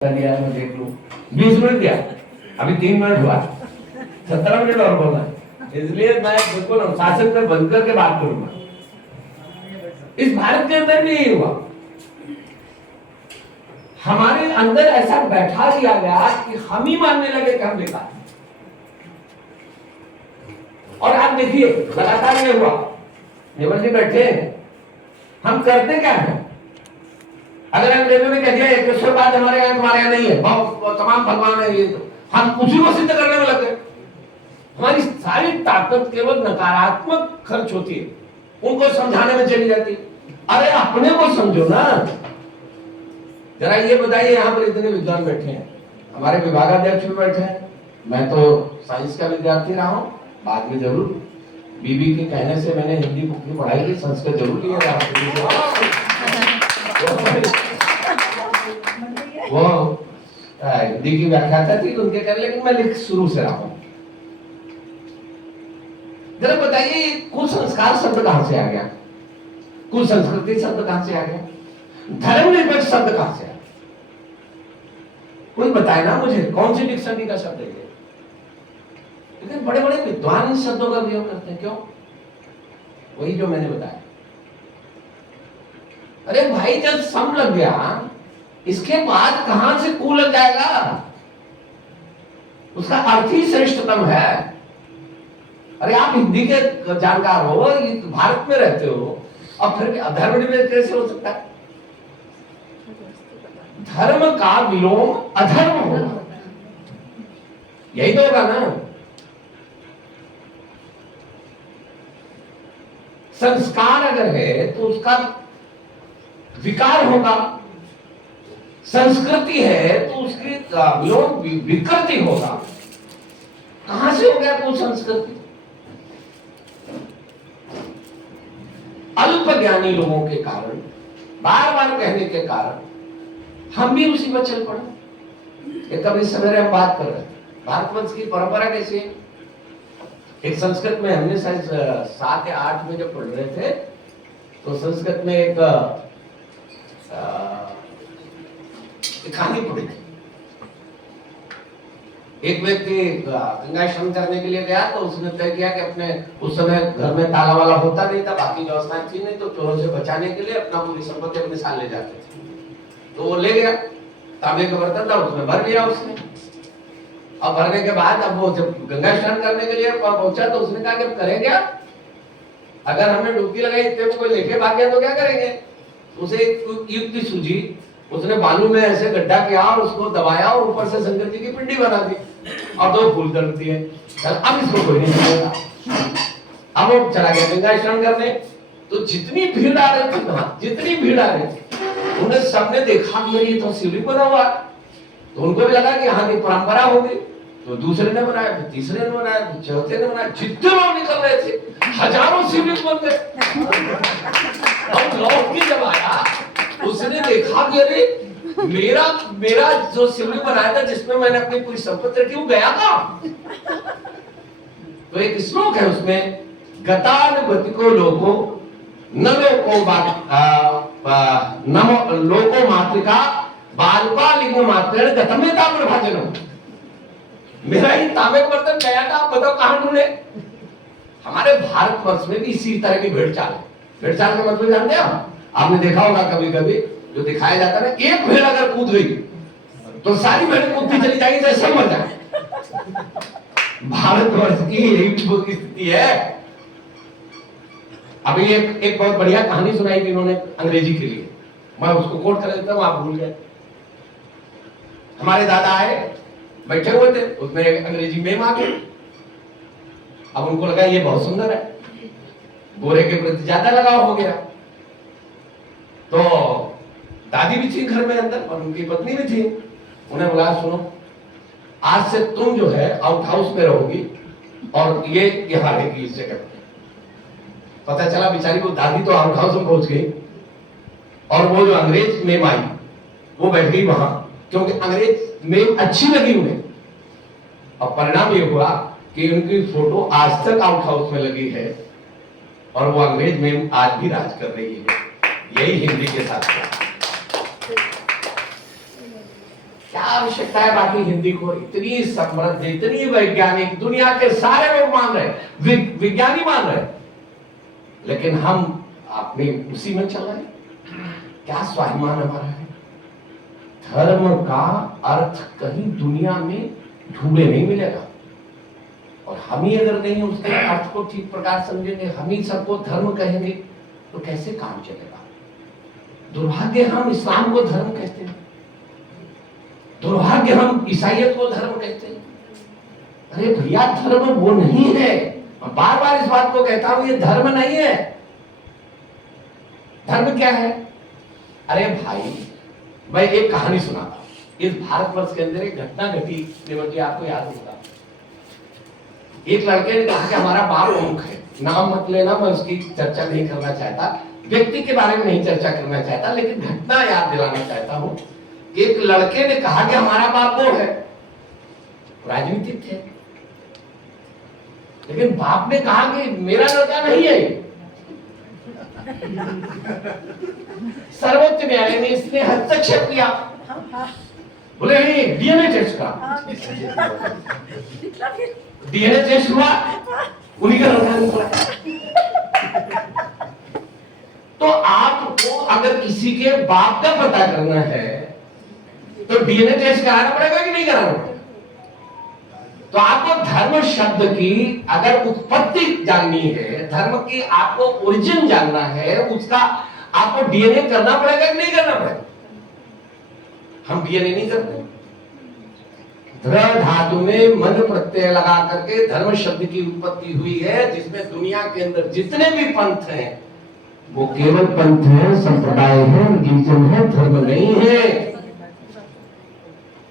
दिया मैं देख लूं 20 मिनट दिया, अभी 3 मिनट हुआ, 17 मिनट और बोलना, इसलिए मैं बिल्कुल अनुशासन में बंद करके बात करूंगा। इस भारत के अंदर भी यही हुआ, हमारे अंदर ऐसा बैठा दिया गया कि हम ही मानने लगे कि हम बेकार। और आप देखिए लगातार ये हुआ, नेवल जी बैठे हैं, हम करते क्या है? अगर अंग्रेजों ने कह दिया ईश्वरवाद हमारे यहाँ तुम्हारे यहाँ नहीं है, बहुत तमाम भगवान है, ये तो हम उसी को सिद्ध करने में लगे। हमारी सारी ताकत केवल नकारात्मक खर्च होती है, उनको समझाने में चली जाती है। अरे अपने को समझो ना। जरा ये बताइए, यहाँ पर इतने विद्वान बैठे हैं, हमारे विभागाध्यक्ष भी बैठे हैं, मैं तो साइंस का विद्यार्थी रहा हूँ, बाद में जरूर बीबी के कहने से मैंने हिंदी बुक की पढ़ाई की, संस्कृत जरूर लिया वो हिंदी की व्याख्याता थी उनके कर, लेकिन मैं लिख शुरू से रहा हूं। जरा बताइए कुसंस्कार शब्द कहां से आ गया? कुसंस्कृति शब्द कहां से आ गया? धर्मनिरपेक्ष शब्द कहां से आया? कोई बताए ना मुझे, कौन सी डिक्शनरी का शब्द है ये? लेकिन बड़े बड़े विद्वान इन शब्दों का प्रयोग करते हैं, क्यों? वही जो मैंने बताया। अरे भाई जब सम लग गया, इसके बाद कहां से कू लग जाएगा? उसका अर्थ ही श्रेष्ठतम है। अरे आप हिंदी के जानकार हो, भारत में रहते हो, और फिर अधर्मनिरपेक्ष कैसे हो सकता है? धर्म का विलोम अधर्म होगा, यही तो होगा ना। संस्कार अगर है तो उसका विकार होगा, संस्कृति है तो उसकी विलोम विकृति होगा। कहां से हो गया वो संस्कृति? अल्प ज्ञानी लोगों के कारण, बार बार कहने के कारण हम भी उसी पर चल पड़े। एक कभी सवेरे हम बात कर रहे थे भारतवंश की परंपरा कैसी है। एक संस्कृत में हमने 7 या 8 में जब पढ़ रहे थे, तो संस्कृत में एक कहानी पढ़ी थी। एक व्यक्ति गंगा स्नान करने के लिए गया, तो उसने तय किया कि अपने, उस समय घर में ताला वाला होता नहीं था, बाकी व्यवस्थाएं थी नहीं, तो चोरों से बचाने के लिए अपना पूरी संपत्ति अपने साथ ले जाते थे। तो वो ले गया, तांबे का बर्तन था, उसमें भर लिया उसने। अब भरने के बाद अब वो जब गंगा स्नान करने के लिए पहुंचा, तो उसने कहा कि अब करें क्या? अगर हमने डुबकी लगाई, इतने को कोई लेके भाग गया तो क्या करेंगे? उसे एक युक्ति सूझी, उसने बालू में ऐसे गड्ढा किया और उसको दबाया और ऊपर से शंकर जी की पिंडी बना दी और 2 फूल दर्द दिए। अब इसको कोई नहीं मिलेगा। अब वो चला गया गंगा स्नान करने, तो जितनी भीड़ आ रही थी वहां, जितनी भीड़ आ रही थी, उन्हें सबने देखा कि ये तो शिवलिंग बना हुआ, तो उनको भी लगा कि यहाँ की परंपरा होगी। तो दूसरे ने बनाया, फिर तीसरे ने बनाया, फिर चौथे ने बनाया, जितने लोग निकल रहे थे हजारों शिवलिंग बन गए। और लौट के जब आया, उसने देखा कि अरे मेरा जो शिवलिंग बनाया था, जिसमें मैंने अपनी पूरी संपत्ति रखी, वो गया कहाँ? तो एक श्लोक है उसमें, गतानुगतिको लोको न लोको मातृका बालपालिंग मात्रेण गतमेता प्रभाजनम। मेरा ही तांबे का बर्तन गया था, आप बताओ कहां ढूंढे? हमारे भारतवर्ष में भी इसी तरह की भेड़चाल है। भेड़चाल का मतलब जानते हैं आप? आपने देखा होगा कभी कभी जो दिखाया जाता है ना, एक भेड़ अगर कूद गई तो सारी भेड़ें कूदती चली जाएगी, जैसे सब मर जाए। भारतवर्ष की यही स्थिति है। अभी एक बहुत बढ़िया कहानी सुनाई थी इन्होंने अंग्रेजी के लिए, मैं उसको कोट कर देता हूं, आप भूल गए। हमारे दादा आए, बैठे हुए थे, उसमें एक अंग्रेजी मेम आ गई। अब उनको लगा ये बहुत सुंदर है, गोरे के प्रति ज्यादा लगाव हो गया। तो दादी भी थी घर में अंदर और उनकी पत्नी भी थी। उन्हें बोला, सुनो, आज से तुम जो है आउट हाउस में रहोगी और ये यहाँ रहेगी इस जगह। पता चला बेचारी वो दादी तो आउट हाउस में पहुंच गई, और वो जो अंग्रेज मेम आई वो बैठ गई वहां, क्योंकि अंग्रेज मेम अच्छी लगी उन्हें। और परिणाम ये हुआ कि उनकी फोटो आज तक आउट हाउस में लगी है, और वो अंग्रेज मेम आज भी राज कर रही है। यही हिंदी के साथ क्या आवश्यकता है बाकी हिंदी को? इतनी समृद्ध, इतनी वैज्ञानिक, दुनिया के सारे लोग मान रहे, विज्ञानी मान रहे, लेकिन हम अपनी उसी में चल रहे। क्या स्वाभिमान हमारा है? धर्म का अर्थ कहीं दुनिया में ढूंढे नहीं मिलेगा, और हम ही अगर नहीं उसके अर्थ को ठीक प्रकार समझेंगे, हम ही सबको धर्म कहेंगे, तो कैसे काम चलेगा? दुर्भाग्य हम इस्लाम को धर्म कहते हैं, दुर्भाग्य हम ईसाईयत को धर्म कहते हैं। अरे भैया, धर्म वो नहीं है। मैं बार बार इस बात को कहता हूं, ये धर्म नहीं है। धर्म क्या है? अरे भाई, मैं एक कहानी सुनाता हूं। इस भारतवर्ष के अंदर एक घटना घटी, श्रीमती आपको याद होगा। एक लड़के ने कहा कि हमारा बाप प्रमुख है, नाम मत लेना, मैं उसकी चर्चा नहीं करना चाहता, व्यक्ति के बारे में नहीं चर्चा करना चाहता, लेकिन घटना याद दिलाना चाहता हूं। एक लड़के ने कहा कि हमारा बाप वो है, राजनीतिक थे, लेकिन बाप ने कहा कि मेरा लड़का नहीं है। सर्वोच्च न्यायालय ने इसने हस्तक्षेप किया, बोले नहीं, डीएनए टेस्ट का। डीएनए टेस्ट हुआ, उन्हीं का लड़का निकला। तो आपको अगर किसी के बाप का पता करना है तो डीएनए टेस्ट कराना पड़ेगा कि नहीं कराना पड़ेगा? तो आपको धर्म शब्द की अगर उत्पत्ति जाननी है, धर्म की आपको ओरिजिन जानना है, उसका आपको डीएनए करना पड़ेगा कि नहीं करना पड़ेगा? हम डीएनए नहीं करते। धर्म धातु में मन प्रत्यय लगा करके धर्म शब्द की उत्पत्ति हुई है, जिसमें दुनिया के अंदर जितने भी पंथ हैं वो केवल पंथ है, संप्रदाय है, रिलीजन है, धर्म नहीं है।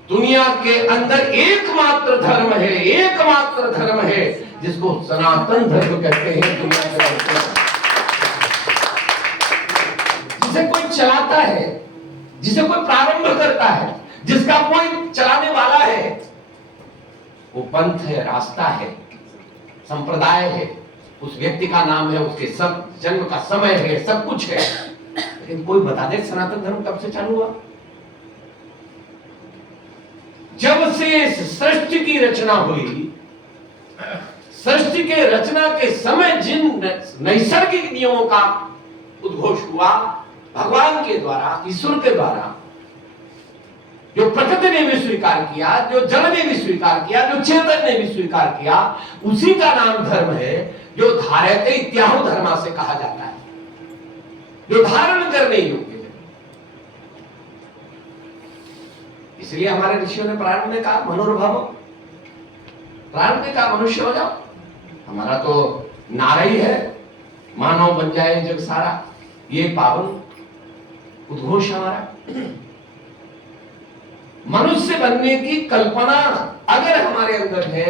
दुनिया के अंदर एकमात्र धर्म है, एकमात्र धर्म है जिसको सनातन धर्म कहते हैं। दुनिया के अंदर जिसे कोई चलाता है, जिसे कोई प्रारंभ करता है, जिसका कोई चलाने वाला है, वो पंथ है, रास्ता है, संप्रदाय है, उस व्यक्ति का नाम है, उसके सब जन्म का समय है, सब कुछ है। लेकिन कोई बता दे सनातन धर्म कब से चालू हुआ? जब से सृष्टि की रचना हुई, सृष्टि के रचना के समय जिन नैसर्गिक नियमों का उद्घोष हुआ भगवान के द्वारा, ईश्वर के द्वारा, जो प्रकृति ने भी स्वीकार किया, जो जल ने भी स्वीकार किया, जो चेतन ने भी स्वीकार किया, उसी का नाम धर्म है, जो धारयते इत्याहु धर्मा से कहा जाता है, जो धारण करने योग्य है। इसलिए हमारे ऋषियों ने प्रारंभ में कहा मनोरभव, प्रारंभ में कहा मनुष्य हो जाओ। हमारा तो नारा ही है, मानव बन जाए जग सारा, ये पावन उद्घोष हमारा। मनुष्य बनने की कल्पना अगर हमारे अंदर है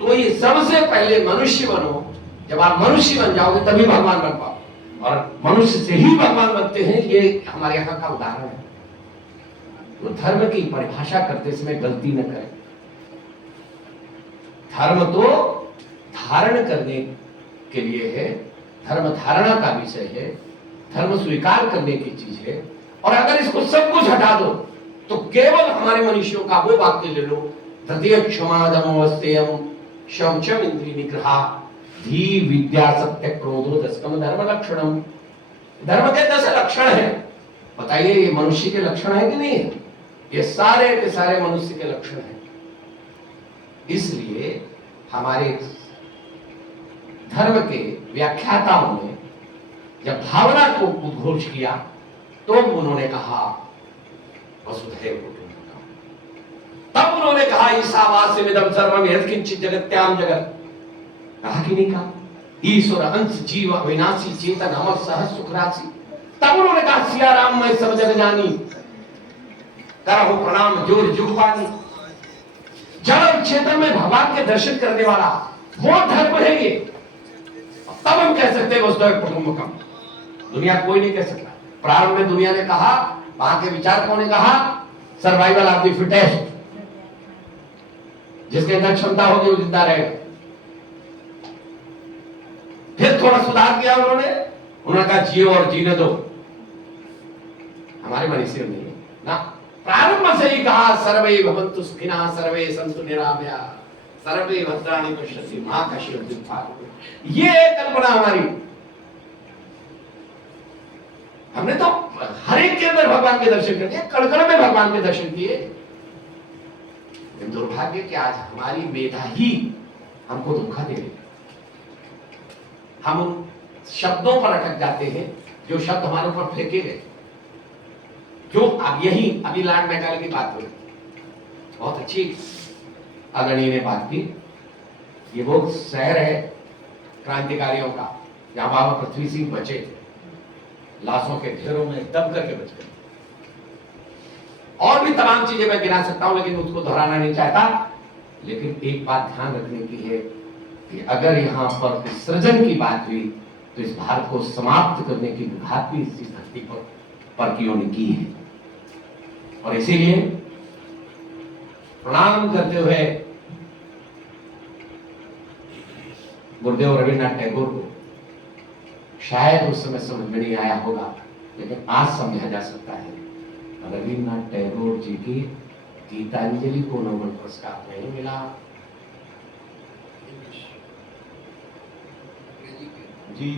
तो ये सबसे पहले मनुष्य बनो। जब आप मनुष्य बन जाओगे तभी भगवान बन पाओ, और मनुष्य से ही भगवान बनते हैं, ये हमारे यहाँ का उदाहरण है। तो धर्म की परिभाषा करते समय गलती न करें। धर्म तो धारण करने के लिए है, धर्म धारणा का विषय है, धर्म स्वीकार करने की चीज है। और अगर इसको सब कुछ हटा दो तो केवल हमारे मनुष्यों का वो वाक्य ले लो, तृतीय क्षमा दमोस्तेयम शौचम इंद्रिय निग्रह धी विद्या सत्य क्रोधो दशकम धर्म लक्षणम। धर्म के 10 लक्षण हैं। बताइए ये मनुष्य के लक्षण है कि नहीं है? ये सारे के सारे मनुष्य के लक्षण हैं। इसलिए हमारे धर्म के व्याख्याताओं ने जब भावना को उद्घोष किया तो उन्होंने कहा वसुधैव कुटुंबकम। तब उन्होंने कहा ईशावास्यमिदं सर्वं यत्किंचित् जगत्याम जगत्। कहा कि नहीं कहा? ईश्वर अंश जीव अविनाशी चेतन अमर सहज सुख राशि। तब उन्होंने कहा सिया राम मैं सब जग जानी, करहु प्रणाम जोर जुगपानी। जब चेतन में भगवान के दर्शन करने वाला वो धर्म है ये, तब हम कह सकते हैं वसुधैव कुटुंबकम। दुनिया कोई नहीं कह सकता। प्रारंभ में दुनिया ने कहा, वहां के विचारकों ने कहा सर्वाइवल ऑफ द फिटेस्ट, जिसके अंदर क्षमता होगी वो जिंदा रहेगा। फिर थोड़ा सुधार किया उन्होंने कहा जियो और जीने दो। हमारे मनुष्य नहीं ना, प्रारंभ से सही कहा, सर्वे भवन्तु सुखिनः सर्वे सन्तु निरामयाः सर्वे भद्राणि पश्यन्तु मां कश्चित् दुःखभाग्। ये कल्पना हमारी, हमने तो हर एक के अंदर भगवान के दर्शन कर दिए, कण-कण में भगवान के दर्शन किए। दुर्भाग्य कि आज हमारी मेधा ही हमको धोखा दे रही है। हम उन शब्दों पर अटक जाते हैं जो शब्द हमारे ऊपर फेंके गए। जो अब यही अभी लॉर्ड मैकाले की बात हुई, बहुत अच्छी आदरणीय ने बात की। ये वो शहर है क्रांतिकारियों का जहां बाबा पृथ्वी सिंह बचे थे, लाशों के ढेरों में दब करके बच गए। और भी तमाम चीजें मैं गिना सकता हूं, लेकिन उसको दोहराना नहीं चाहता। लेकिन एक बात ध्यान रखने की है कि अगर यहां पर विसर्जन की बात हुई तो इस भारत को समाप्त करने की बात भी इस धरती पर कियों ने की है। और इसीलिए प्रणाम करते हुए गुरुदेव रविन्द्रनाथ टैगोर को शायद उस समय समझ में नहीं आया होगा, लेकिन आज समझा जा सकता है। रविन्द्रनाथ टैगोर जी की गीतांजलि को नोबेल पुरस्कार नहीं मिला। जी,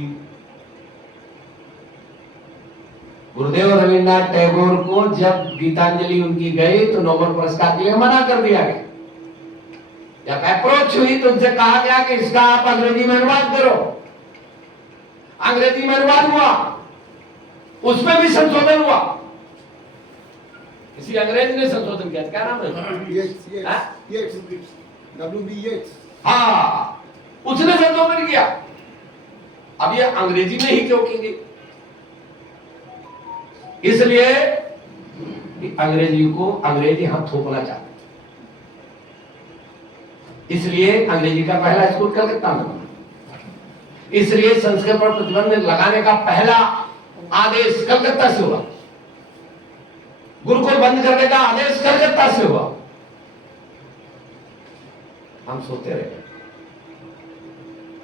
गुरुदेव रविन्द्रनाथ टैगोर को जब गीतांजलि उनकी गई तो नोबेल पुरस्कार के लिए मना कर दिया गया। जब अप्रोच हुई तो उनसे कहा गया कि इसका आप अंग्रेजी में अनुवाद करो। अंग्रेजी में अनुवाद हुआ, उसमें भी संशोधन हुआ। किसी अंग्रेज ने संशोधन किया, क्या नाम है? हाँ, उसने संशोधन किया। अब ये अंग्रेजी में ही क्यों की? इसलिए अंग्रेजी को अंग्रेजी हम थोपना चाहते, इसलिए अंग्रेजी का पहला स्कूल कलकत्ता में बना। इसलिए संस्कृत पर प्रतिबंध लगाने का पहला आदेश कलकत्ता से हुआ। गुरुकुल बंद करने का आदेश कलकत्ता से हुआ। हम सोते रहे,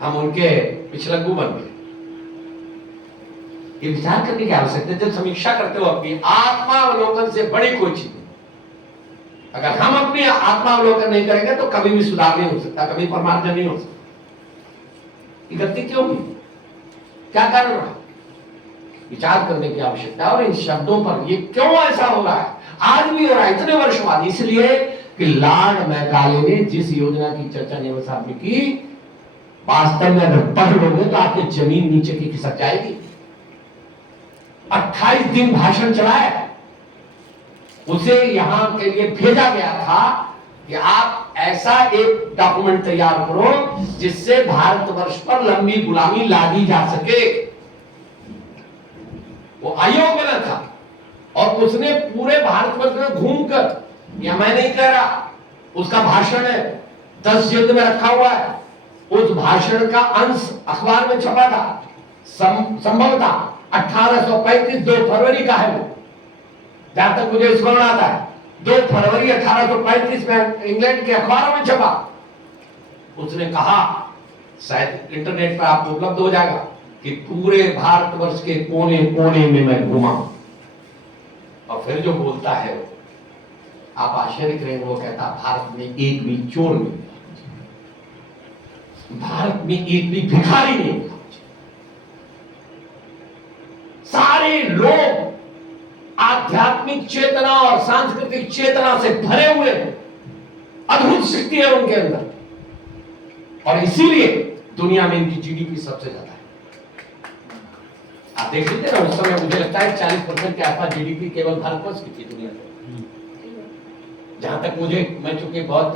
हम उनके पिछलग्गू बन गए। ये विचार करने की आवश्यकता है। जब समीक्षा करते हो अपनी आत्मावलोकन से बड़ी कोई चीज नहीं। अगर हम अपनी आत्मावलोकन नहीं करेंगे तो कभी भी सुधार नहीं हो सकता, कभी परमार्जन नहीं हो सकता। ये गलती क्यों हुई, क्या कारण रहा, विचार करने की आवश्यकता है। और इन शब्दों पर ये क्यों ऐसा हो रहा है, आज भी हो रहा है इतने वर्ष बाद? इसलिए कि लॉर्ड मैकाले ने जिस योजना की चर्चा नेहरू साहब ने की, वास्तव में अगर पढ़ लोगे तो आपकी जमीन नीचे की खिसक जाएगी। 28 दिन भाषण चलाया, उसे यहां के लिए भेजा गया था कि आप ऐसा एक डॉक्यूमेंट तैयार करो जिससे भारतवर्ष पर लंबी गुलामी लादी जा सके। वो आयोग बना था और उसने पूरे भारतवर्ष में घूमकर, या मैं नहीं कह रहा, उसका भाषण है, 10 जिल्द में रखा हुआ है। उस भाषण का अंश अखबार में छपा था, संभवतः 1835 2 फरवरी का है वो, जहां तक मुझे स्मरण आता है। 2 फरवरी 1835 में इंग्लैंड के अखबारों में छपा। उसने कहा, शायद इंटरनेट पर आपको उपलब्ध हो जाएगा, कि पूरे भारतवर्ष के कोने कोने में मैं घूमा। और फिर जो बोलता है आप आश्चर्य करेंगे, वो कहता भारत में एक भी चोर नहीं, भारत में एक भी भिखारी नहीं, सारे लोग आध्यात्मिक चेतना और सांस्कृतिक चेतना से भरे हुए हैं, अद्भुत शक्ति है उनके अंदर। और इसीलिए दुनिया में इनकी जीडीपी सबसे ज्यादा है। आप देख लीजिए ना, उस समय मुझे लगता है 40% के आसपास जीडीपी केवल भारतवर्ष की थी दुनिया में। जहां तक मुझे, मैं चूंकि बहुत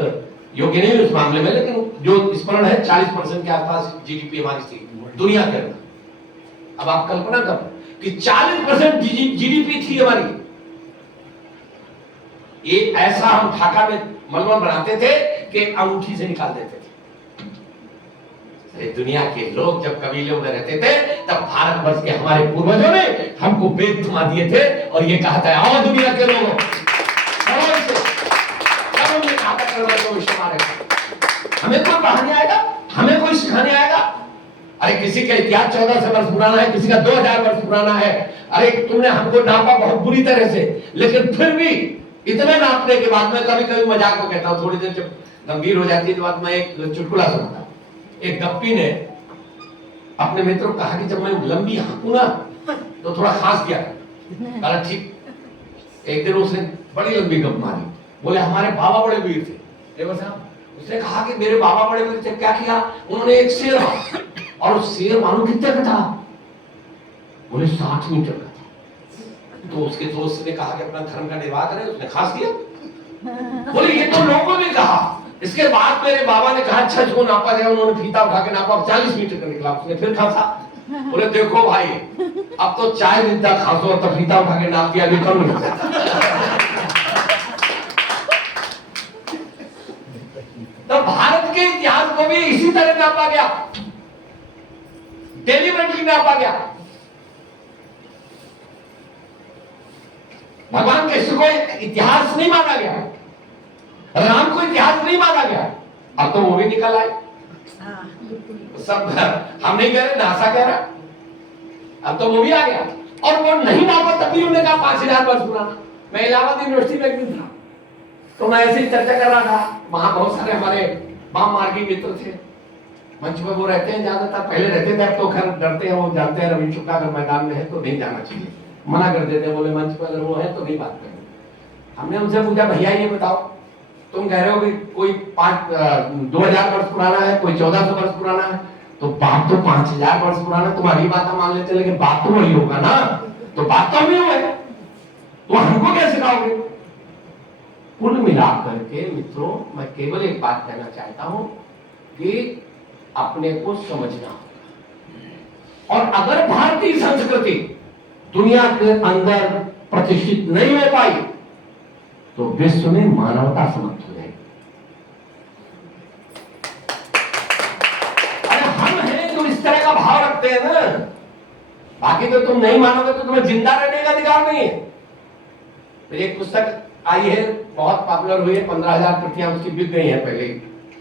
योग्य नहीं हूं इस मामले में, लेकिन जो स्मरण है 40% के आसपास जीडीपी हमारी थी दुनिया के अंदर। अब आप कल्पना करो कि 40% जीडीपी थी हमारी। ये ऐसा हम ढाका में मलमल बनाते थे कि अंगूठी से निकाल देते थे। दुनिया के लोग जब कबीलों में रहते थे, तब भारतवर्ष के हमारे पूर्वजों ने हमको वेद थमा दिए थे और ये कहा था, आओ दुनिया के लोगों, हमें कोई पढ़ाने आएगा, हमें कोई सिखाने आएगा? अरे किसी का इतिहास 1400 वर्ष पुराना है, किसी का 2000 वर्ष पुराना है। अरे तुमने हमको नापा बहुत बुरी तरह से, लेकिन फिर भी इतने नापने के बाद में कभी कभी मजाक में कहता हूँ, थोड़ी देर जब गंभीर हो जाती है तो बाद में एक चुटकुला सुनाता हूँ। एक गप्पी ने अपने मित्र को कहा कि जब मैं लंबी हाँकू ना तो थोड़ा खांस दिया। कहा ठीक। एक दिन उसने बड़ी लंबी गप मारी, बोले हमारे बाबा बड़े वीर थे। उसने कहा कि मेरे बाबा बड़े वीर थे, क्या किया उन्होंने? एक शेर मारा, और उस शेर मालूम कितने का था? बोले 60 मीटर का था। तो उसके दोस्त ने कहा कि अपना धर्म का निर्वाह करें, उसने खांस दिया। बोले ये तो लोगों ने कहा। इसके बाद मेरे बाबा ने कहा अच्छा जो नापा गया, उन्होंने फीता उठा के नापा, 40 मीटर का निकला। उसने फिर खांसा। बोले देखो भाई, अब तो चाय जितना खांसो तो फीता उठा के नाप दिया, कम नहीं सकता। तो भारत के इतिहास को भी इसी तरह नापा गया, डेलिबरेटली नापा गया। भगवान कृष्ण को इतिहास नहीं माना गया, राम को इतिहास नहीं माना गया। अब तो वो भी निकल आए सब। हम नहीं कह रहे, नासा कह रहा, अब तो वो भी आ गया। और वो नहीं नापा तभी उन्होंने कहा 5000 वर्ष पुराना। मैं इलाहाबाद यूनिवर्सिटी में एक दिन था, तो मैं ऐसे ही चर्चा कर रहा था। वहां बहुत सारे हमारे वाम मार्गी मित्र थे, मंच पर वो रहते हैं ज्यादातर, पहले रहते थे, अब तो खैर डरते हैं, वो जानते हैं रवि शुक्ला अगर मैदान में है तो नहीं जाना चाहिए, मना कर देते हैं, बोले मंच पर अगर वो है तो नहीं बात करेंगे। हमने उनसे पूछा भैया ये बताओ, तुम कह रहे हो कि कोई 2000 वर्ष पुराना है, कोई 1400 वर्ष पुराना है, तो बात तो 5000 वर्ष पुराना, तुम्हारी बात हम मान लेते, लेकिन बात तो वही होगा ना, तो बात तो हम ही हुए, तो हमको क्या सिखाओगे? कुल मिलाकर के मित्रों, मैं केवल एक बात कहना चाहता हूं कि अपने को समझना, और अगर भारतीय संस्कृति दुनिया के अंदर प्रतिष्ठित नहीं हो पाई तो विश्व में मानवता समाप्त हो जाएगी। अरे हम हैं जो इस तरह का भाव रखते हैं ना, बाकी तो तुम नहीं मानोगे तो तुम्हें जिंदा रहने का अधिकार नहीं है। तो एक पुस्तक आई है, बहुत पॉपुलर हुई है, 15,000 प्रतियां उसकी बिक गई हैं पहले,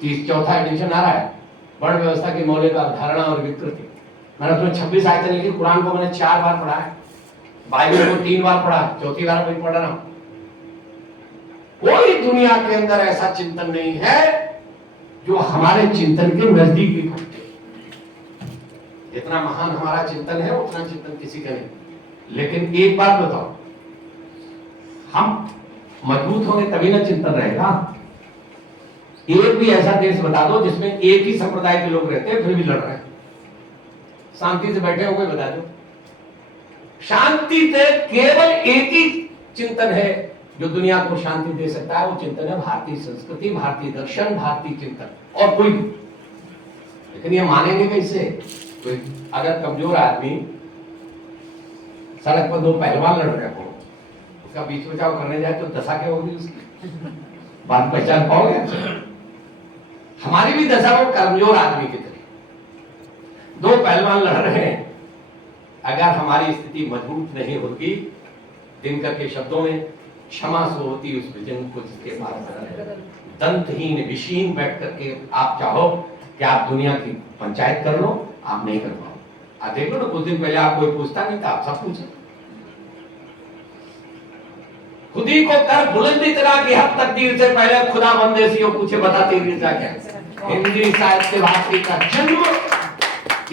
34वां एडिशन आ रहा है, वर्ण व्यवस्था की मौलिक अवधारणा और विकृति। मैंने उसमें 26 आयतें लिखी। कुरान को मैंने 4 बार पढ़ा है, बाइबल को 3 बार पढ़ा, चौथी बार भी पढ़ रहा हूं। कोई दुनिया के अंदर ऐसा चिंतन नहीं है जो हमारे चिंतन के नजदीक भी पहुंचे। जितना महान हमारा चिंतन है उतना चिंतन किसी का नहीं। लेकिन एक बात बताओ, हम मजबूत होंगे तभी ना चिंतन रहेगा। एक भी ऐसा देश बता दो जिसमें एक ही संप्रदाय के लोग रहते हैं फिर भी लड़ रहे हैं, शांति से बैठे हो, कोई बता दो। शांति से केवल एक ही चिंतन है जो दुनिया को शांति दे सकता है, वो चिंतन है भारतीय संस्कृति, भारतीय दर्शन, भारतीय चिंतन, और कोई। लेकिन ये मानेंगे कैसे? कोई अगर कमजोर आदमी सड़क पर 2 पहलवान लड़ रहे हो, उसका बीच बचाव करने जाए तो दशा क्या होगी उसकी? बात पहचान पाओगे? हमारी भी दशा वो कमजोर आदमी की तरह, 2 पहलवान लड़ रहे हैं। अगर हमारी स्थिति मजबूत नहीं होती, दिनकर के शब्दों में, क्षमा सो होती उस विजन को जिसके पास दंतहीन विशीन बैठ करके आप चाहो कि आप दुनिया की पंचायत कर लो, आप नहीं कर पाओ। आप देख लो ना, कुछ दिन पहले आप कोई पूछता नहीं था, आप सब पूछे। खुदी को कर बुलंद इतना कि हर तकदीर से पहले खुदा बंदे से पूछे बता तेरी रजा क्या। हिंदी साहित्य भाषी का जन्म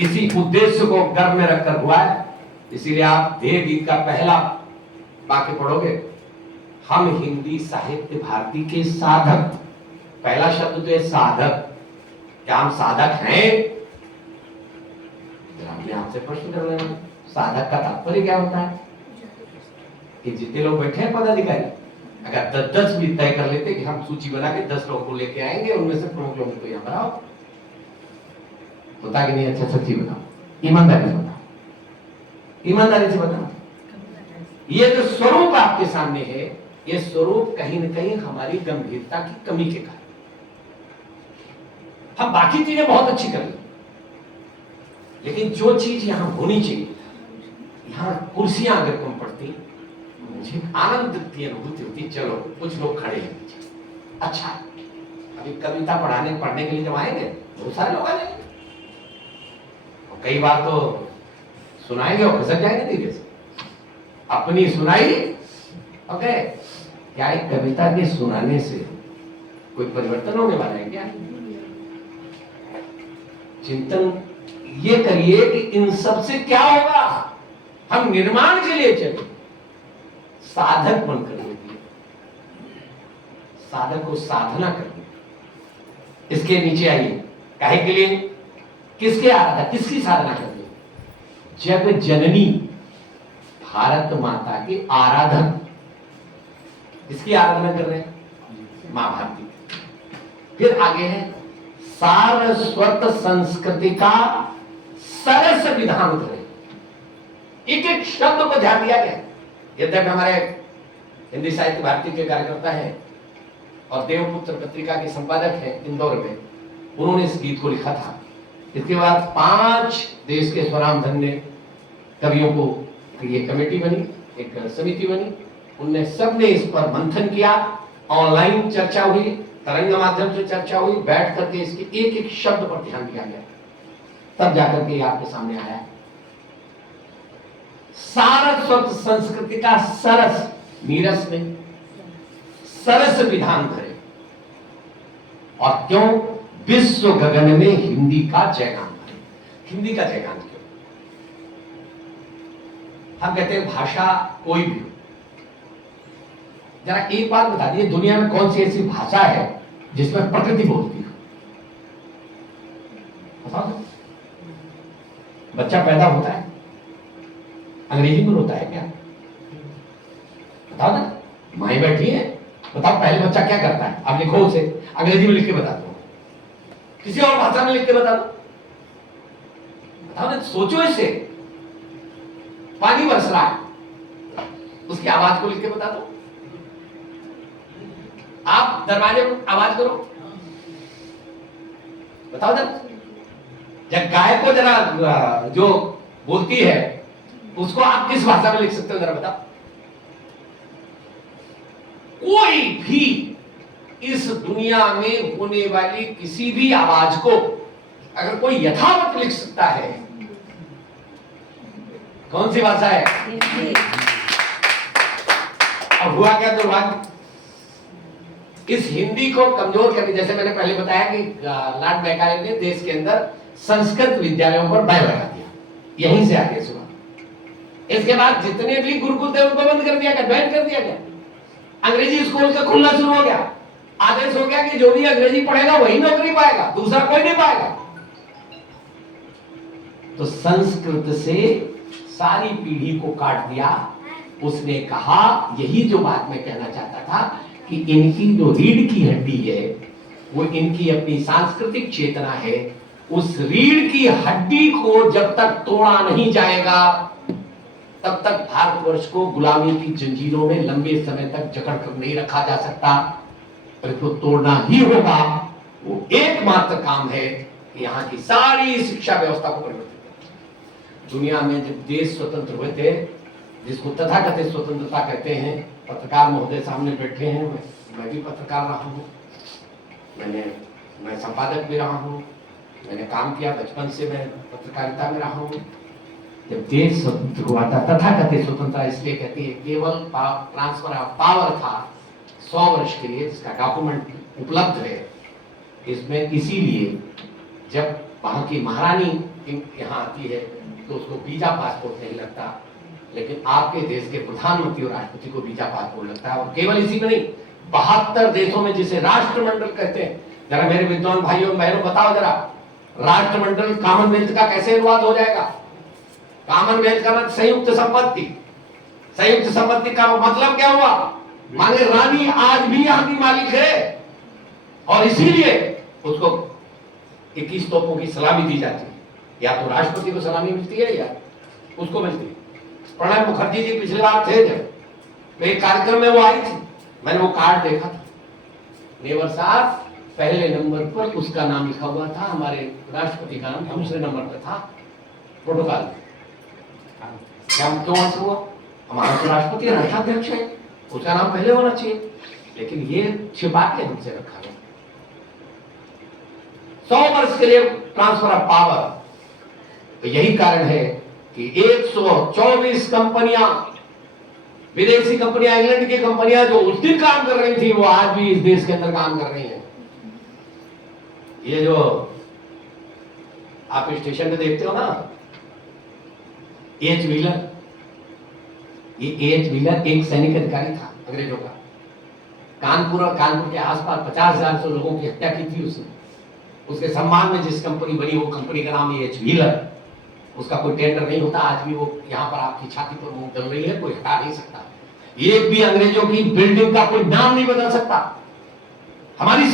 इसी उद्देश्य को गर्भ में रखकर हुआ है। इसीलिए आप देव गीत का पहला वाक्य पढ़ोगे, हम हिंदी साहित्य भारती के साधक। पहला शब्द तो है साधक। क्या हम साधक हैं? अपने आप से प्रश्न कर लेना, साधक का तात्पर्य क्या होता है? कि जितने लोग बैठे हैं पदाधिकारी, अगर 10 भी तय कर लेते कि हम सूची बना के 10 लोगों को लेके आएंगे, उनमें से प्रमुख लोगों को यहाँ बनाओ, होता कि नहीं? अच्छा सच्ची बताओ, ईमानदारी से बताओ, ईमानदारी से बताओ। ये जो स्वरूप आपके सामने है, ये स्वरूप कहीं न कहीं हमारी गंभीरता की कमी के कारण। हम बाकी चीजें बहुत अच्छी कर लें, लेकिन जो चीज यहां होनी चाहिए, यहां कुर्सियां अगर कम पड़ती, मुझे आनंद की अनुभूति होती। चलो कुछ लोग खड़े हैं, अच्छा अभी कविता पढ़ने के लिए जब आएंगे बहुत सारे लोग आ जाएंगे, और कई बार तो सुनाएंगे और खसक जाएंगे धीरे से। अपनी सुनाई, ओके, क्या एक कविता के सुनाने से कोई परिवर्तन होने वाला है क्या? चिंतन ये करिए कि इन सब से क्या होगा। हम निर्माण के लिए चले, साधक बनकर देंगे, साधक को साधना करनी। इसके नीचे आइए, काहे के लिए, किसके आराधना, किसकी साधना करनी? जग जननी भारत माता की आराधक, इसकी आराधना कर रहे हैं, मां भारती। फिर आगे है सारस्वत संस्कृति का सरस विधान करें। एक एक शब्द को ध्यान दिया गया। यद्यपि हमारे हिंदी साहित्य भारती के कार्यकर्ता हैं और देवपुत्र पत्रिका के संपादक हैं इंदौर में, उन्होंने इस गीत को लिखा था। इसके बाद 5 देश के स्वनामधन्य कवियों को ये कमेटी बनी, एक समिति बनी, उनने सबने इस पर मंथन किया, ऑनलाइन चर्चा हुई, तरंग माध्यम से चर्चा हुई, बैठ करके इसके एक एक शब्द पर ध्यान दिया गया, तब जाकर के आपके सामने आया। सारस्वत संस्कृति का सरस, नीरस में सरस विधान करे। और क्यों? विश्व गगन में हिंदी का जयगान करे। हिंदी का जयगान क्यों? हम कहते हैं भाषा कोई भी हो, जरा एक बात बता दिए, दुनिया में कौन सी ऐसी भाषा है जिसमें प्रकृति बोलती हो? बताओ। बच्चा पैदा होता है, अंग्रेजी में होता है क्या? बताओ ना, माई बैठी है, बताओ पहले बच्चा क्या करता है? आप लिखो उसे, अंग्रेजी में लिख के बता दो, किसी और भाषा में लिख के बता दो। बताओ ना, सोचो इसे। पानी बरस रहा है, उसकी आवाज को लिख के बता दो। आप दरवाजे में आवाज करो, बताओ जरा। जब गाय को जरा जो बोलती है उसको आप किस भाषा में लिख सकते हो, जरा बताओ। कोई भी इस दुनिया में होने वाली किसी भी आवाज को अगर कोई यथावत लिख सकता है, कौन सी भाषा है? अब हुआ क्या दुर्भाग्य, इस हिंदी को कमजोर करके, जैसे मैंने पहले बताया कि लॉर्ड मैकाले ने देश के अंदर संस्कृत विद्यालयों पर बैन लगा दिया, यहीं से आगे सुना। इसके बाद जितने भी गुरुकुल थे उनको बंद कर दिया गया, बैन कर दिया गया। अंग्रेजी स्कूल का खुलना शुरू हो गया, आदेश हो गया कि जो भी अंग्रेजी पढ़ेगा वही नौकरी पाएगा, दूसरा कोई नहीं पाएगा। तो संस्कृत से सारी पीढ़ी को काट दिया। उसने कहा, यही जो बात मैं कहना चाहता था, कि इनकी जो रीढ़ की हड्डी है वो इनकी अपनी सांस्कृतिक चेतना है। उस रीढ़ की हड्डी को जब तक तोड़ा नहीं जाएगा तब तक भारतवर्ष को गुलामी की जंजीरों में लंबे समय तक जकड़ कर नहीं रखा जा सकता। और इसको तोड़ना ही होगा। वो एकमात्र काम है कि यहाँ की सारी शिक्षा व्यवस्था को परिवर्तित करना। दुनिया में जब देश स्वतंत्र हुए थे, जिसको तथाकथित स्वतंत्रता कहते हैं, पत्रकार महोदय सामने बैठे हैं, मैं भी पत्रकार रहा हूँ, मैं संपादक भी रहा हूँ, मैंने काम किया, बचपन से मैं पत्रकारिता में रहा हूँ। जब देश स्वतंत्र हुआ था, तथाकथित स्वतंत्रता इसलिए कहती है, केवल ट्रांसफर ऑफ पावर था 100 वर्ष के लिए, जिसका डॉक्यूमेंट उपलब्ध है इसमें। इसीलिए जब वहां की महारानी यहाँ आती है तो उसको वीजा पासपोर्ट नहीं लगता, लेकिन आपके देश के प्रधानमंत्री और राष्ट्रपति को वीजा पासपोर्ट लगता है। और केवल इसी में नहीं, 72 देशों में जिसे राष्ट्रमंडल कहते हैं। जरा मेरे विद्वान भाइयों बहनों बताओ जरा, राष्ट्रमंडल कॉमनवेल्थ का कैसे अनुवाद हो जाएगा? कॉमनवेल्थ का मतलब संयुक्त संपत्ति। संयुक्त संपत्ति का मतलब क्या हुआ? माने रानी आज भी यहाँ की मालिक है और इसीलिए उसको 21 तोपों की सलामी दी जाती है। या तो राष्ट्रपति को सलामी मिलती है या उसको मिलती है। प्रणब मुखर्जी जी पिछले बार थे जब मेरे कार्यक्रम में वो आई थी, मैंने वो कार्ड देखा था, नेवर साहब पहले नंबर पर उसका नाम लिखा हुआ था, हमारे राष्ट्रपति का नाम दूसरे नंबर पर था प्रोटोकॉल में। क्यों ऐसा हुआ? हमारा तो राष्ट्रपति राष्ट्राध्यक्ष है, उसका नाम पहले होना चाहिए, लेकिन ये छिपा के हमसे रखा गया। 100 वर्ष के लिए ट्रांसफर ऑफ पावर। तो यही कारण है कि 124 कंपनियां विदेशी कंपनियां, इंग्लैंड की कंपनियां जो उस दिन काम कर रही थी वो आज भी इस देश के अंदर काम कर रही हैं। ये जो आप स्टेशन पे देखते हो ना, एच व्हीलर, ये एच व्हीलर एक सैनिक अधिकारी था अंग्रेजों का। कानपुर और कानपुर के आसपास 50,000 से लोगों की हत्या की थी उसने। उसके सम्मान में जिस कंपनी बनी वो कंपनी का नाम एच व्हीलर। उसका कोई टेंडर नहीं होता, आज भी वो यहाँ पर आपकी छाती पर मुंह चल रही है, कोई हटा नहीं सकता। एक भी अंग्रेजों की बिल्डिंग का कोई नाम नहीं बदल सकता। हमारी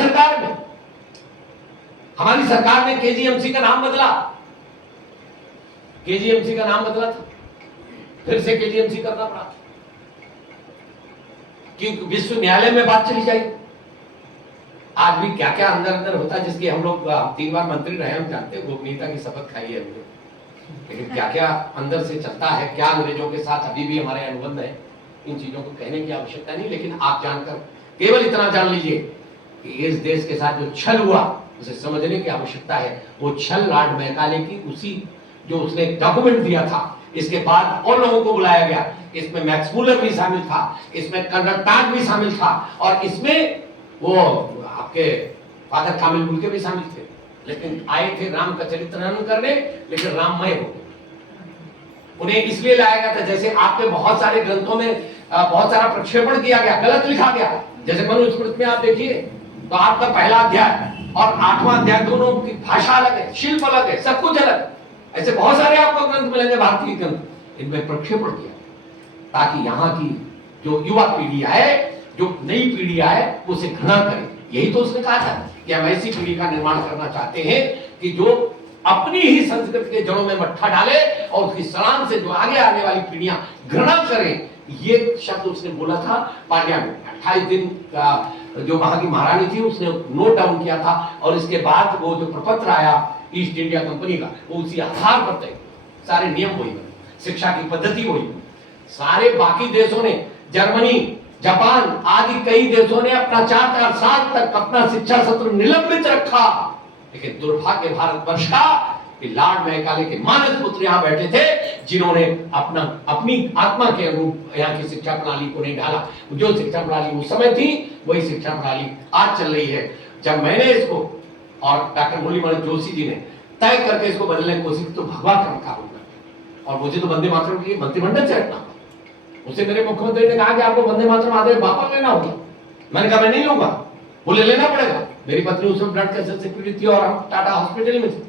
सरकार ने केजीएमसी का नाम बदला, केजीएमसी का नाम बदला था, फिर से केजीएमसी करना पड़ा कि विश्व न्यायालय में बात चली जाएगी। आज भी क्या क्या अंदर अंदर होता है, जिसके हम लोग 3 बार मंत्री रहे, हम जानते हैं, गोपनीयता की शपथ खाई है हमने, लेकिन क्या क्या अंदर से चलता है, क्या अंग्रेजों के साथ अभी भी हमारे अनुबंध है, इन चीजों को कहने की आवश्यकता नहीं। लेकिन आप जानकर केवल इतना जान लीजिए कि इस देश के साथ जो छल हुआ उसे समझने की आवश्यकता है। वो छल लॉर्ड मैकाले की उसी जो उसने डॉक्यूमेंट दिया था, इसके बाद और लोगों को बुलाया गया, इसमें मैक्स मूलर भी शामिल था, इसमें कर्नल टॉड भी शामिल था, और इसमें वो आपके फादर कामिल मुल्के भी शामिल थे। लेकिन आए थे राम का चरित्रहनन करने, लेकिन राममय हो गए। उन्हें इसलिए लाया गया था, जैसे आपके बहुत सारे ग्रंथों में बहुत सारा प्रक्षेपण किया गया, गलत लिखा गया। जैसे मनुस्मृति में आप देखिए तो आपका पहला अध्याय और 8वां अध्याय दोनों की भाषा अलग है, शिल्प अलग है, सब कुछ अलग। ऐसे बहुत सारे आपको ग्रंथ मिलेंगे भारतीय ग्रंथ, इनमें प्रक्षेपण किया ताकि यहाँ की जो युवा पीढ़ी है, जो नई पीढ़ी है, उसे घृणा करे। यही तो उसने कहा था कि हम ऐसी पीढ़ी का निर्माण करना चाहते हैं कि जो अपनी ही संस्कृति के जड़ों में मट्ठा डाले और उसकी सलाम से जो आगे आने वाली पीढ़ियां घृणा करें। ये शब्द उसने बोला था पार्लियामेंट में। 28 दिन का जो वहां की महारानी थी उसने नोट डाउन किया था, और इसके बाद वो जो प्रपत्र आया ईस्ट इंडिया कंपनी का, वो उसी आधार पर तय। सारे नियम वही बने, शिक्षा की पद्धति वही। सारे बाकी देशों ने, जर्मनी, जापान आदि कई देशों ने अपना 4 साल तक अपना शिक्षा सत्र निलंबित रखा, लेकिन दुर्भाग्य भारतवर्ष का कि लॉर्ड मैकाले के मानस पुत्र यहाँ बैठे थे, जिन्होंने अपनी आत्मा के अनुरूप यहाँ की शिक्षा प्रणाली को नहीं ढाला। जो शिक्षा प्रणाली उस समय थी वही शिक्षा प्रणाली आज चल रही है। जब मैंने इसको और डॉक्टर मुरलीधर जोशी जी ने तय करके इसको बदलने की कोशिश, तो भगवा क्रम का होगा, और मुझे तो वंदे मातरम के लिए मंत्रिमंडल से हटना। उसे मेरे मुख्यमंत्री ने कहा कि आपको वंदे मातरम आदेश वापस लेना होगा। मैंने कहा मैं नहीं लूंगा, बोले लेना पड़ेगा। मेरी पत्नी उसमें ब्लड कैंसर से पीड़ित थी और हम टाटा हॉस्पिटल में थे।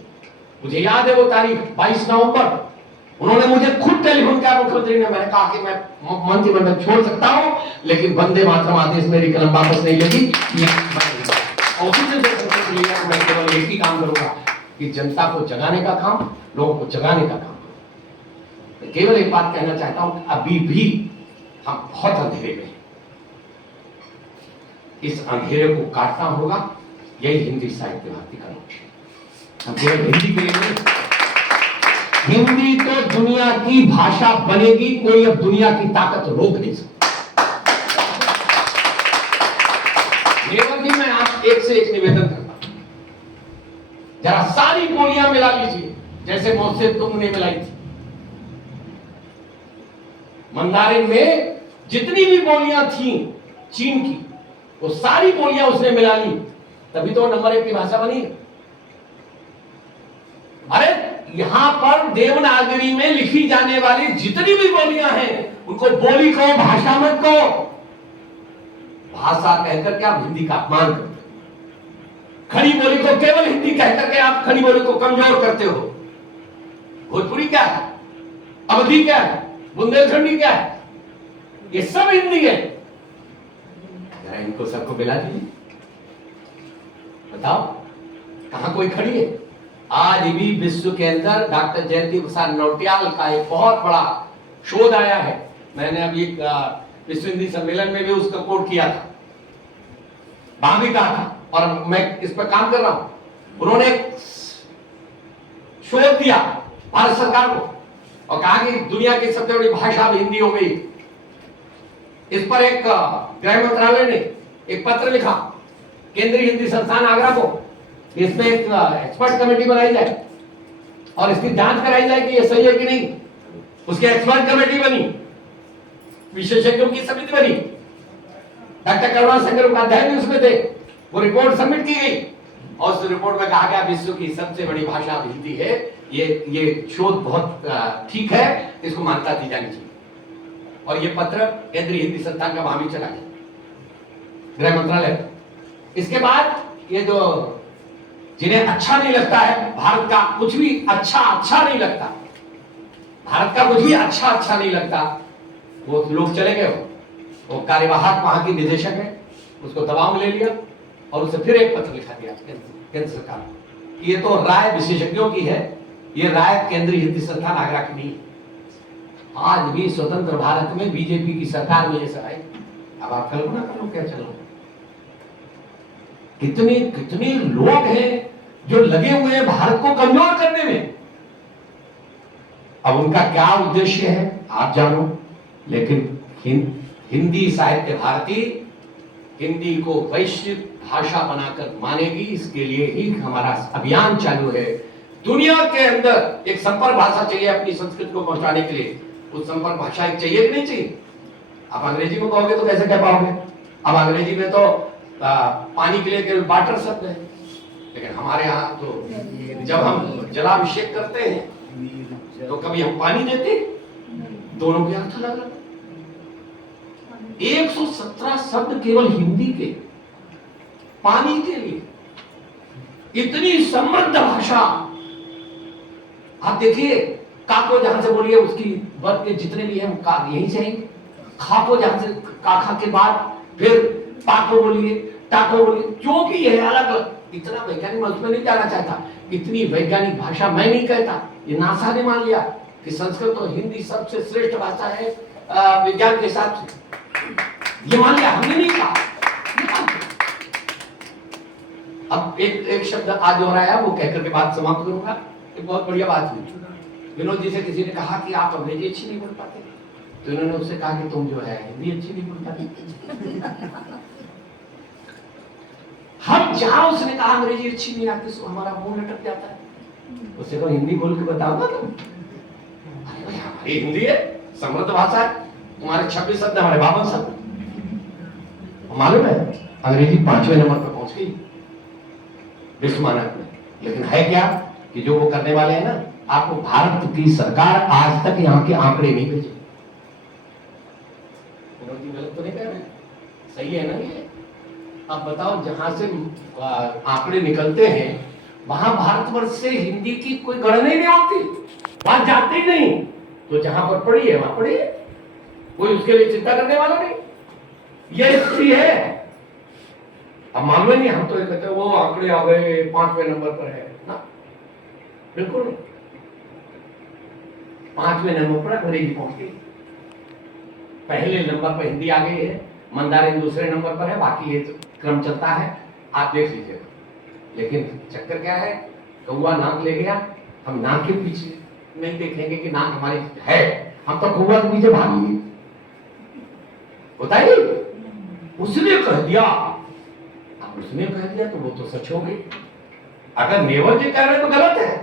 मुझे याद है वो तारीख 22 नवंबर, उन्होंने मुझे खुद टेलीफोन किया मुख्यमंत्री ने। मैंने कहा कि मैं मंत्रिमंडल छोड़ सकता हूं, लेकिन वंदे मातरम आदेश मेरी कलम वापस नहीं लेगी। मैं केवल एक ही काम करूंगा कि जनता को जगाने का काम, लोगों को जगाने का काम। मैं केवल एक बात कहना चाहता हूं कि अभी भी हम बहुत अंधेरे में, इस अंधेरे को काटना होगा। यही हिंदी साहित्य भारती का लक्ष्य। हम केवल हिंदी के लिए नहीं, हिंदी तो दुनिया की भाषा बनेगी, कोई अब दुनिया की ताकत रोक नहीं सकता। केवल भी मैं आप एक से एक निवेदन करता हूं, जरा सारी बोलियां मिला लीजिए, जैसे मौसे तुमने मिलाई थी। मंदारिन में जितनी भी बोलियां थी चीन की, वो सारी बोलियां उसने मिला ली, तभी तो नंबर 1 की भाषा बनी है। अरे यहां पर देवनागरी में लिखी जाने वाली जितनी भी बोलियां हैं, उनको बोली कहो, भाषा मत कहो। भाषा कहकर के आप हिंदी का अपमान करते हो। खड़ी बोली को केवल हिंदी कहकर के आप खड़ी बोली को कमजोर करते हो। भोजपुरी क्या है, अवधी क्या है, बुंदेलखंडी क्या है, ये सब हिंदी है। इनको सबको मिला दीजिए, बताओ कहां कोई खड़ी है। आज भी विश्व के अंदर डॉक्टर जयंती प्रसाद नौटियाल का एक बहुत बड़ा शोध आया है। मैंने अभी विश्व हिंदी सम्मेलन में भी उसका कोट किया था, वहां भी कहा था, और मैं इस पर काम कर रहा हूं। उन्होंने शोध दिया भारत सरकार को और कहा कि दुनिया की सबसे बड़ी भाषा हिंदी हो गई। इस पर एक गृह मंत्रालय ने एक पत्र लिखा केंद्रीय हिंदी संस्थान आगरा को, इसमें एक एक्सपर्ट कमेटी बनाई जाए और इसकी जांच कराई जाए कि ये सही है कि नहीं। उसकी एक्सपर्ट कमेटी बनी, विशेषज्ञों की समिति बनी, डॉक्टर करुणाशंकर उपाध्याय भी उसमें थे, वो रिपोर्ट सबमिट की गई और उस रिपोर्ट में कहा गया विश्व की सबसे बड़ी भाषा हिंदी है। ये शोध बहुत ठीक है, इसको मान्यता दी जानी चाहिए। और ये पत्र केंद्रीय हिंदी संस्थान का वहां भी चला गया, गृह मंत्रालय। इसके बाद ये जो जिन्हें अच्छा नहीं लगता है भारत का कुछ भी अच्छा नहीं लगता, भारत का कुछ भी अच्छा नहीं लगता, वो लोग चले गए। वो कार्यवाहक वहां की निदेशक है, उसको दबाव में ले लिया और उसे फिर एक पत्र लिखा दिया केंद्र सरकार की ये तो राय विशेषज्ञों की है, ये राय केंद्रीय हिंदी संस्थान आगरा की नहीं। आज भी स्वतंत्र भारत में बीजेपी की सरकार में ये सब आई। अब आप कल्पना करो क्या चल रहा है। कितने लोग हैं जो लगे हुए हैं भारत को कमजोर करने में। अब उनका क्या उद्देश्य है आप जानो, लेकिन हिंदी साहित्य भारती हिंदी को वैश्विक भाषा बनाकर मानेगी, इसके लिए ही हमारा अभियान चालू है। दुनिया के अंदर एक संपर्क भाषा चाहिए अपनी संस्कृति को पहुंचाने के लिए। उस संपर्क भाषा एक चाहिए कि नहीं चाहिए? आप अंग्रेजी में कहोगे तो कैसे कह पाओगे? अब अंग्रेजी में तो पानी के लिए वाटर शब्द है, लेकिन हमारे यहाँ तो जब हम जलाभिषेक करते हैं तो कभी हम पानी देते, दोनों के अर्थ अलग अलग। 117 शब्द केवल हिंदी के पानी के लिए, इतनी समृद्ध भाषा। आप देखिए, का को जहां से बोलिए उसकी वर्ग के जितने भी हैं का यहीं से आएंगे। खा को जहां से काखा के बाद फिर पा को बोलिए, टा को बोलिए, जो भी है अलग अलग। इतना वैज्ञानिक मैं उसमें नहीं जाना चाहता, इतनी वैज्ञानिक भाषा मैं नहीं कहता, ये नासा ने मान लिया कि संस्कृत और हिंदी सबसे श्रेष्ठ भाषा है विज्ञान के हिसाब से। ये मान लिया, हमने नहीं कहा। अब एक शब्द आज हो रहा है, वो कहकर के बात समाप्त करूंगा। एक बहुत बढ़िया बात हुई, विनोद जी से किसी ने कहा कि आप अंग्रेजी अच्छी नहीं बोल पाते, तो इन्होंने उससे कहा कि तुम जो है हिंदी अच्छी नहीं बोल पाते। हम जहां उसने कहा अंग्रेजी अच्छी नहीं आती, तो हमारा मुंह लटक जाता है। उससे कहो हिंदी बोल के बताओ ना तुम। अरे भाई हमारी हिंदी है, समृद्ध भाषा है, तुम्हारे 26 शब्द हमारे 52 शब्द। मालूम है अंग्रेजी 5वें नंबर पर पहुंच गई विश्व मानक में। लेकिन है क्या कि जो वो करने वाले हैं ना, आपको भारत की सरकार आज तक यहाँ के आंकड़े नहीं भेजे। गलत तो नहीं कह रहे, सही है ना ये? अब बताओ, जहां से आंकड़े निकलते हैं वहां भारतवर्ष से हिंदी की कोई गणना ही नहीं होती, वहां जाते ही नहीं। तो जहां पर पड़ी है वहां पड़ी है, कोई उसके लिए चिंता करने वाला नहीं। ये स्थिति है। अब मालूम नहीं, हम तो ये कहते हैं वो आंकड़े आ गए 5वें नंबर पर है ना, बिल्कुल नहीं। 5वें नंबर पर अंग्रेजी पहुंच गई, पहले नंबर पर हिंदी आ गई है, मंदारिन दूसरे नंबर पर है, बाकी ये क्रम चलता है, आप देख लीजिएगा। लेकिन चक्कर क्या है, कौवा नाक ले गया, हम नाक के पीछे नहीं देखेंगे कि नाक हमारी है, हम तो कौवा के पीछे भागेंगे। बताइए, उसने कह दिया, अब उसने कह दिया तो वो तो सच हो गई। अगर नेवर जी कह रहे तो गलत है,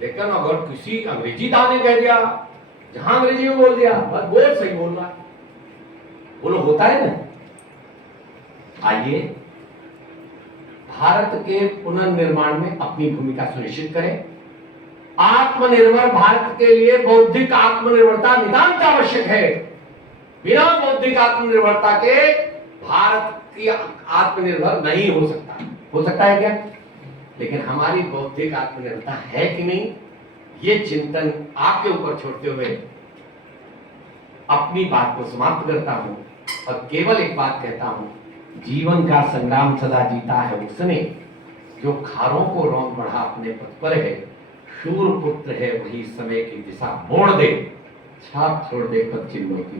लेकिन अगर किसी अंग्रेजी दाने कह दिया, जहां अंग्रेजी में बोल दिया, बस वो सही बोल रहा है, बोलो होता है ना। आइए भारत के पुनर्निर्माण में अपनी भूमिका सुनिश्चित करें। आत्मनिर्भर भारत के लिए बौद्धिक आत्मनिर्भरता नितांत आवश्यक है। बिना बौद्धिक आत्मनिर्भरता के भारत की आत्मनिर्भर नहीं हो सकता। हो सकता है क्या? लेकिन हमारी बौद्धिक आत्मनिर्भरता है कि नहीं, ये चिंतन आपके ऊपर छोड़ते हुए अपनी बात को समाप्त करता हूं और केवल एक बात कहता हूं, जीवन का संग्राम सदा जीता है उसने जो खारों को रौंद बढ़ा अपने पथ पर है। शूर पुत्र है वही समय की दिशा मोड़ दे, छाप छोड़ दे पद चिन्हों की।